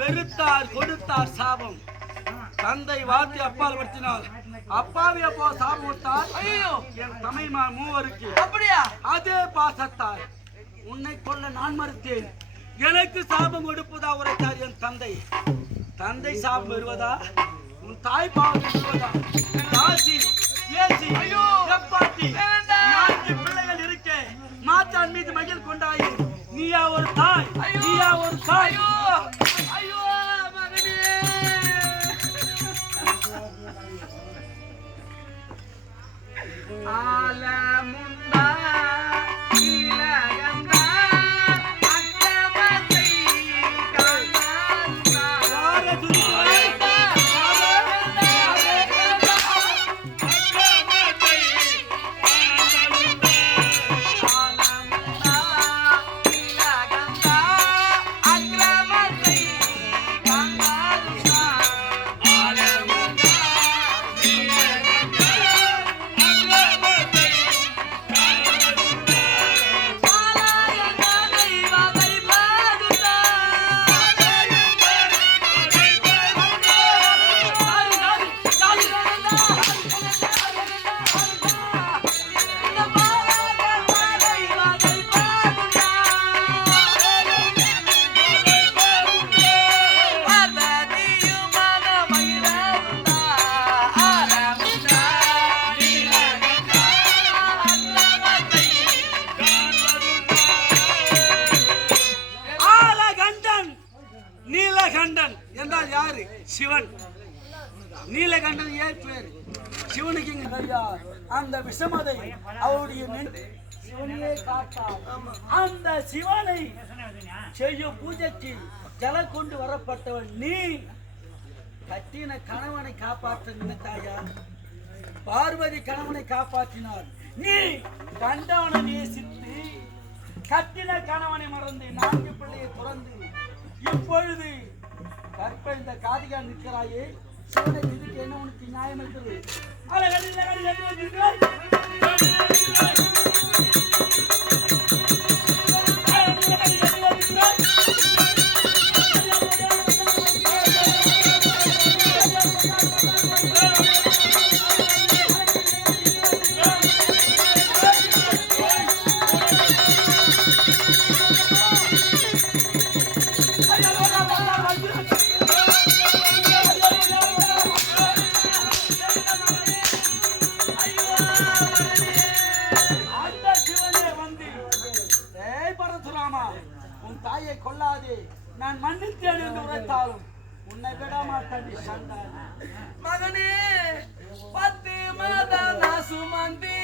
வெறுத்தார் கொடுத்தார் சாபம். தந்தை வார்த்தை அப்பால் படுத்தினார் அப்பாவி அப்பா சாபம் விட்டார் ஐயோ. என் தமிழ்மார் மூவருக்கு. அப்படியா? அதே பாசத்தால் உன்னை கொல்ல நான் மறுத்தேன். எனக்கு சாபம் கொடுப்பதா உரைத்தார் என் தந்தை. தந்தை சாபம் வருவதா உன் தாய் பாவம் வருவதா தாசி ஏசி ஐயோ! வேண்டாம். மாற்றான் மீது மகிழ் கொண்டாயே நீயா ஒரு தாய்! நீயா ஒரு தாய் ஐயோ ஐயோ மகனே விஷமதை அவருடைய சிவனையே காத்தார் அந்த சிவனை செய்யும் பூஜைக்கு ஜல கொண்டு வரப்பட்டவன் நீ. கட்டின கணவனை காப்பாற்ற நினைத்தாயா பார்வதி கணவனை காப்பாற்றினார். நீ கண்டவனை நேசித்து கட்டின கணவனை மறந்து நான்கு பிள்ளையை துறந்து இப்பொழுது கற்பழிந்த காதிகா நிற்கிறாயே. சிவனை இதுக்கு என்ன உனக்கு நியாயம் இருக்குது அழகடி, அழகடி, எட்டு வச்சிருக்கிறாய். உன் தாயை கொல்லாதே. நான் மன்னித்தேன் என்று உரைத்தாலும். உன்னை விட மாட்டேன் மகனே பத்து மாதம் நான் சுமந்தி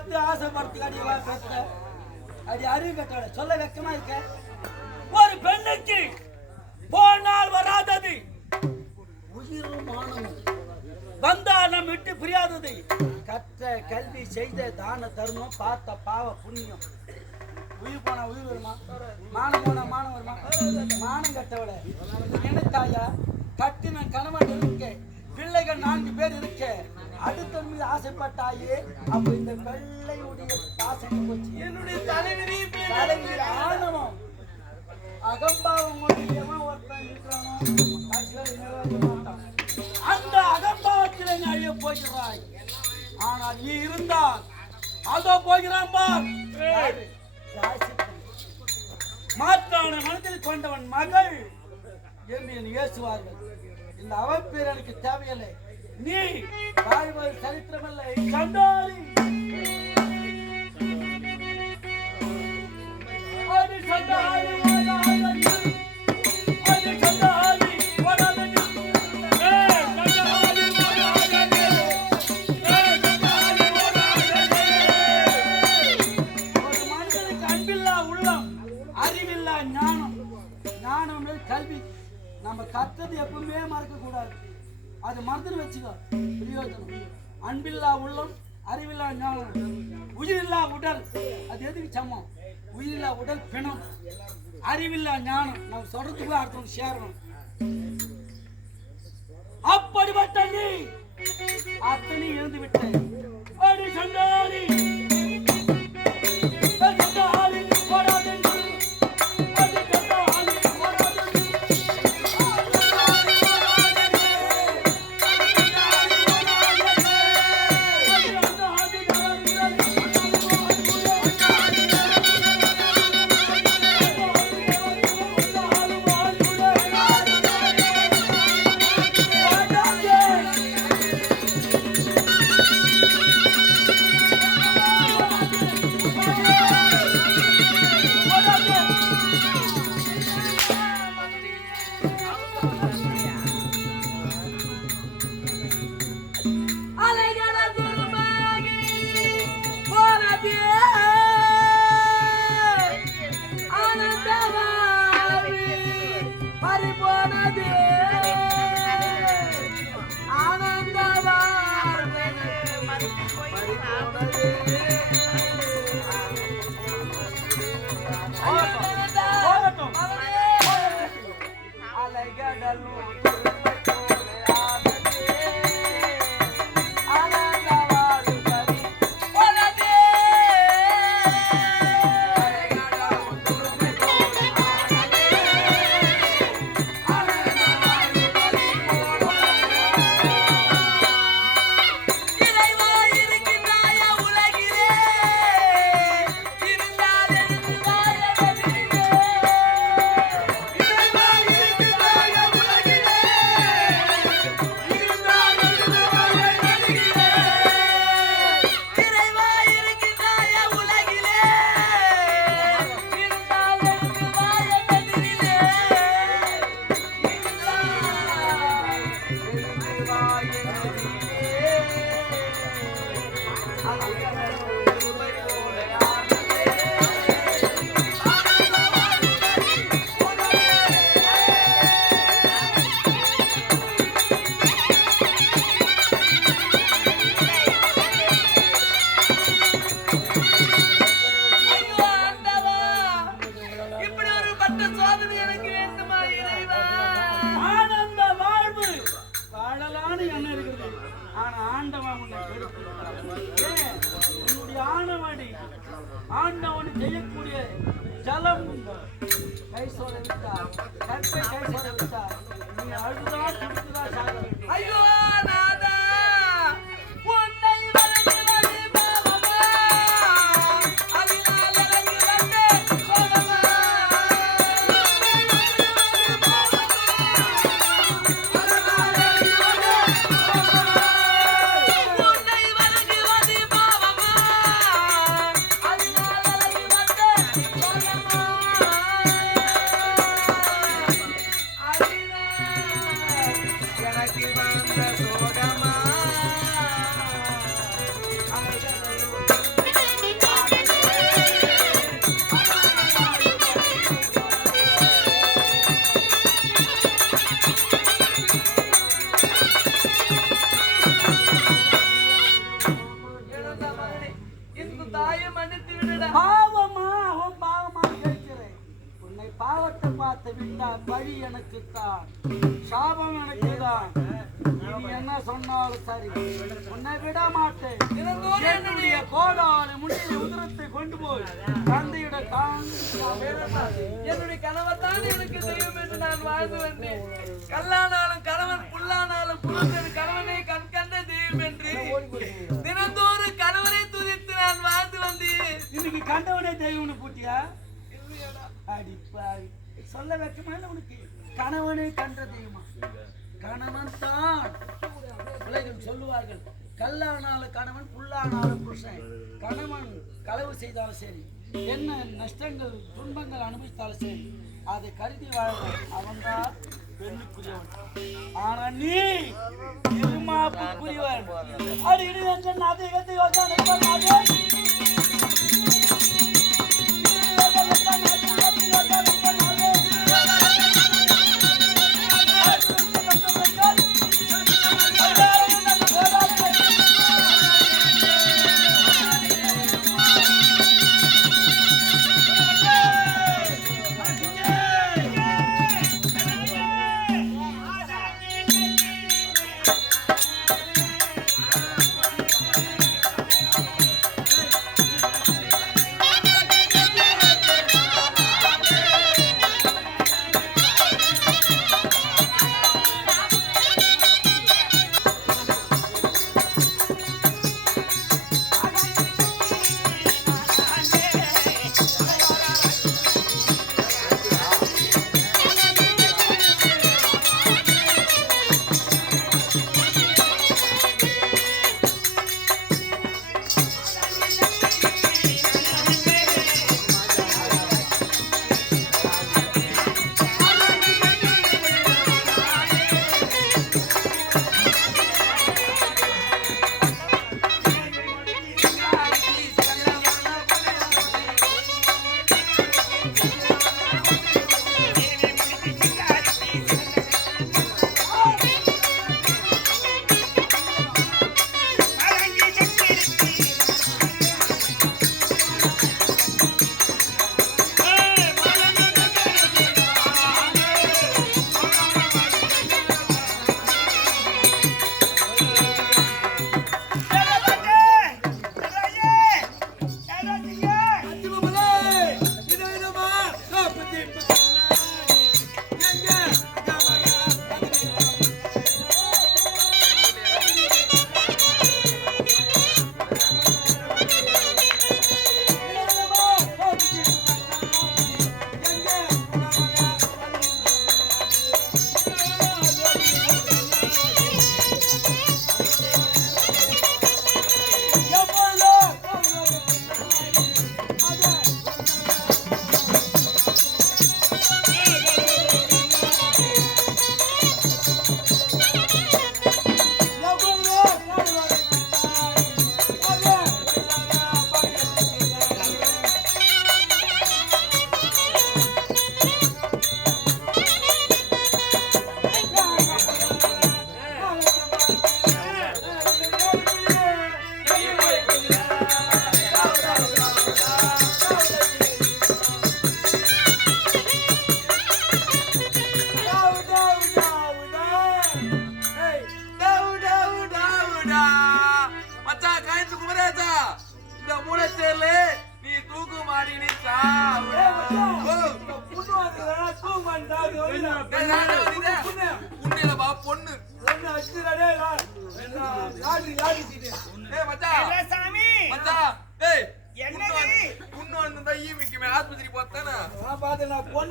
மாற்றானை பத்து ஆசைப்படுத்தி அடிவா பெற்ற அடி அறிவு கட்டோட சொல்ல வெக்கமா இருக்க? ஒரு பெண்ணுக்கு போனால் வராதது. உயிரும் மானமும் வந்தால் நம் விட்டு பிரியாதது. கற்ற கல்வி செய்த தான தர்மம் பார்த்த பாவ புண்ணியம். உயிர் போனா உயிர் வருமா? மானம் போனா மானம் வருமா? மானம் கட்டவள நினைத்தாயா கட்டின கணவன் இருக்க பிள்ளைகள் நான்கு பேர் இருக்க அடுத்த மீது ஆசைப்பட்டாயே அப்ப இந்த வெள்ளையுடைய ஆசை போச்சு. என்னுடைய தலைவிரி தலைவியில் ஆணவம். அகம்பாவம் எவன் ஒருத்தன் இருக்கிறானோ. அந்த அகம்பாவத்திலே நீ அழிய போகிறாய். ஆனால் நீ இருந்தால் அதோ போகிறான் பார். மாற்றான மனதில் கொண்டவன் மகள் என்று என்னை ஏசுவார்கள் இந்த அவப்பேர் எனக்கு தேவையில்லை. நீ சரித்திரமில்லை சண்டாளி அது சண்டாளி அது சண்டாளி ஒரு அறிவில்லா ஞானம். ஞானம் கல்வி நம்ம கத்தது எப்பவுமே மறக்க கூடாது அது மறந்துட்டு வச்சுக்கோ. பிரயோஜனம். அன்பில்லா உள்ளம் அறிவில்லா ஞானம். உயிரில்லா உடல். அது எதுக்கு சமம்? உயிரில்லா உடல் பிணம். அறிவில்லா ஞானம். நம்ம சொல்றதுக்கு அடுத்தவங்க சேரணும். அப்படிப்பட்ட நீ அத்தனை இழந்து விட்டேன் அடி சண்டாரி! ஐயோ உன்னை விட மாட்டேன் தினந்தோறும் என்னுடைய கோடான முன்னிலை உதிரத்தை கொண்டு போய் தந்தையிட என்னுடைய கணவர் தான் எனக்கு என்று நான் வாழ்ந்து வந்தேன். கல்லானாலும் கணவன் புல்லானாலும் புருஷன் கணவனை கண் கண்ட தெய்வம் என்று தினந்தோறும் கணவரை துதித்து நான் வாழ்ந்து வந்தேன். இன்னைக்கு கண்டவனே தெய்வம்னு பூட்டியா அடி பாவி. சொல்ல வைக்கமா உனக்கு? கணவனே கண்ட தெய்வமா? கணவன் தான். சொல்லுவார்கள். கல்லானாலும் கணவன் புல்லானாலும் புருஷன். கணவன் களவு செய்தாலும் சரி என்ன நஷ்டங்கள் துன்பங்கள் அனுபவித்தாலும் சரி அதை கருதி வாழ அவன்தான் பெண்ணுக்குரியவன். ஆனா நீ இருமாப்புக்குரியவன் அடி இடி என்ற அதிகத்தை யோசனை பண்ணாதே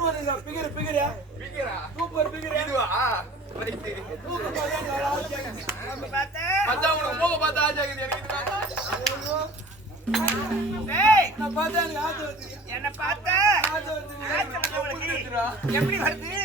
பொண்ணு வந்து பிகர்? பிகர்? பிக்கிறா சூப்பர் பிகர் இதுவா சூப்பர் மச்சான் உனக்கு போக பார்த்தா ஆஜாகுது எனக்கு என்ன பார்த்தா? எப்படி வருது?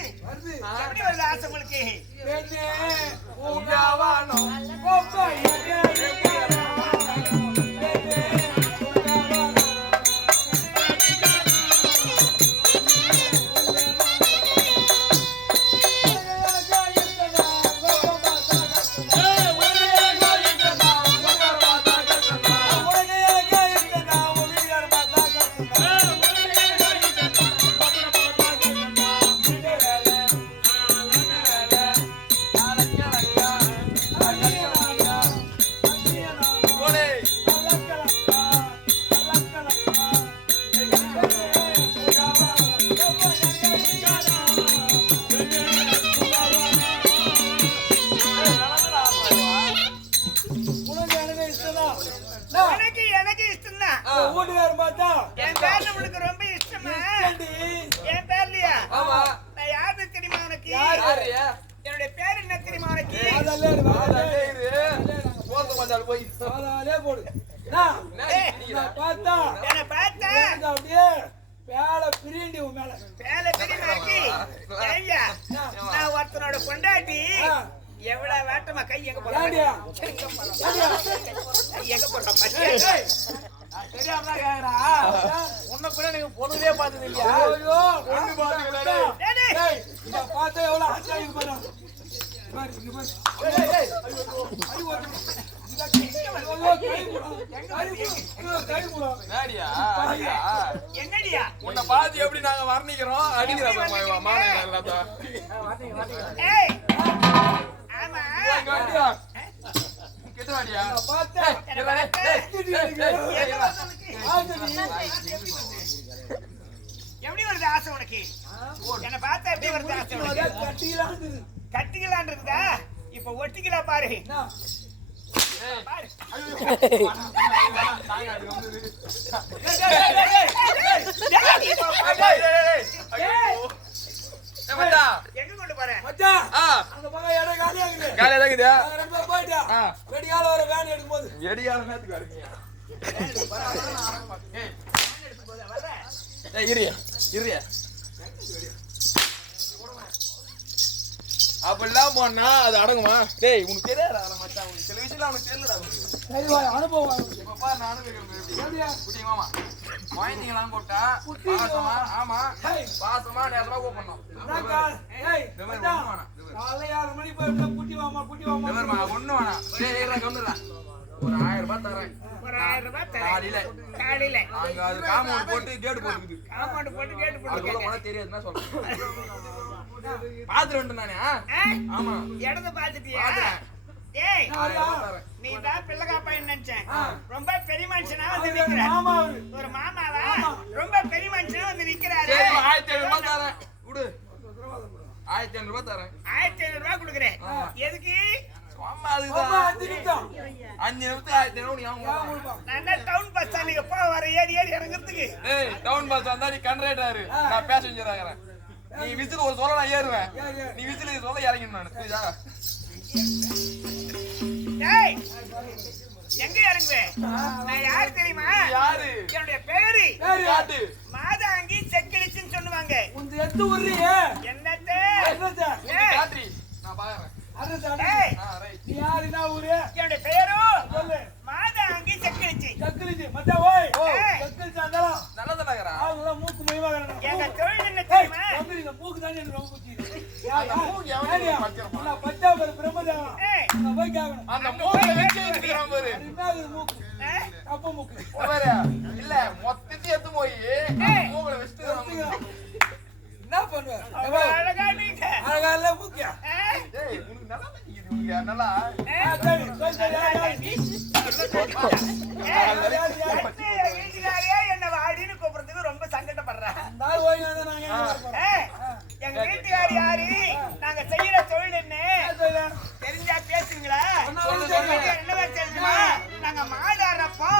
மச்சான் போய் வாதாலே போடு. பார்த்தா, அப்படியே மேல பிரியுண்டி உன் மேல. பேல தெரியுமாக்கி ஐயா நான் ஒருத்தனோட கொண்டாட்டி ஆ. எவ்வளவு வேட்டமா? கை எங்க ஏண்டியா? எங்க தெரியாம கேக்குறா. உன்ன கூட நீங்க பொண்ணுதே பார்த்தது இல்லையா? ஐயோ, பொண்ணு பாத்துக்கல, பார்த்தா. டேய், இத பார்த்தா எவ்வளவு ஆச்சா இருக்கு பாரு. பாரு, இங்க பாரு. டேய், டேய், ஐயோ, ஐயோ, என்னடியா? உன்னை எப்படி நாங்க வர்ணிக்கிறோம்? அடிக்கிறோம். எப்படி வருது ஆசை உனக்கு? என்ன பார்த்தா எப்படி வருது ஆசை. கட்டிக்கலான் இருக்குதா? இப்ப ஒட்டிக்கலாம் பாரு. என்ன? பாரு அப்படிலாம் போனா அது அடங்குமா? டேய் உனக்கு தெரியாதா? அதை மச்சான் உனக்கு சில விஷயம் உனக்கு தெரியலடா சரி வா, அனுபவம். இப்ப பாரு நானும் கேக்குறேன் எப்படி எப்படியா? குட்டி மாமா. கூப்பிட்டா குட்டிங்க. பாசமா? ஆமா. பாசமா? நேரமா கூப்பிடணும் குட்டி வாமா, குட்டி வாமா. ஒண்ணு வேணாம். ஒரு ஆயிரம் ரூபாய் தரேன். ஒரு ஆயிரம் ரூபாய் தரேன். காலையில காலையில அங்க அது காம்பவுண்ட் போட்டு கேட் போட்டுக்குது காம்பவுண்ட் போட்டு கேட்டு அதுக்குள்ள போட்டு போனா தெரியாதுன்னா சொல்றேன். பாத்துட்டு வந்துட்டேன் நானு? ஆமா. இடத்த பாத்துட்டியா. ஏய். நீ தான் பிள்ளைகாப்பான்னு நினைச்சேன். ரொம்ப பெரிய மனுஷனா வந்து நிக்கிற. ஒரு மாமாவா. ரொம்ப பெரிய மனுஷனா வந்து நிக்கிறாரு. ஆயிரத்தி ஐநூறு ரூபாய் தரேன். விடு. ஆயிரத்தி ஐநூறு ரூபாய் தரேன். ஆயிரத்தி ஐநூறு ரூபாய் கொடுக்குறேன். எதுக்கு? அஞ்சு நிமிஷத்துக்கு ஆயிரத்தி ஐநூறு? நான் டவுன் பஸ் ஸ்டாண்டுக்கு போ வர ஏறி ஏறி இறங்குறதுக்கு. டவுன் பஸ் வந்தா நீ கண்ட்ரேட்டர் நான் பேசஞ்சர் ஆகிறேன். நீ விசில் ஒரு சொல்ல நான் ஏறுவேன். ஏறு, ஏறு. நீ விசில் சொல்ல இறங்கிடும் நான் புரியுதா? எங்க இறங்குவேன் நான் யாரு தெரியுமா? யாரு? என்னுடைய பேரு ஏறு. காட்டு மாதாங்கி செக்கிலிச்சுன்னு சொல்லுவாங்க. உனது எத்து உர்றியே? என்னத்த? நான் பாக்குறேன். நீ யாரு, ஊரு? என்னுடைய பேரும் சொல்லு. ஓய். மூக்கு மொய்வா. எங்க தொழில் என்ன தெரியுமா இந்த மூக்கு தானே எனக்கு ரொம்ப அந்த மூக்கு? நான் போய். அந்த வச்சு பாரு அது மூக்கு? மூக்கு. பாரு இல்ல மொத்தத்தையும் எடுத்து போய். மூக்கில வச்சுட்டு வச்சுக்கிறேன். என்ன பண்ணுவ? அழகா நீங்க அழகா இல்ல மூக்கியா? ஏய், நல்லா என்ன வாடின்னு கூப்பிடுறதுக்கு ரொம்ப சங்கடப்படுறேன் எங்க வீட்டுக்கார் யாரு நாங்க செய்யற தொழில் என்ன தெரிஞ்சா பேசுங்களா என்ன நாங்க மாதாடுறப்போ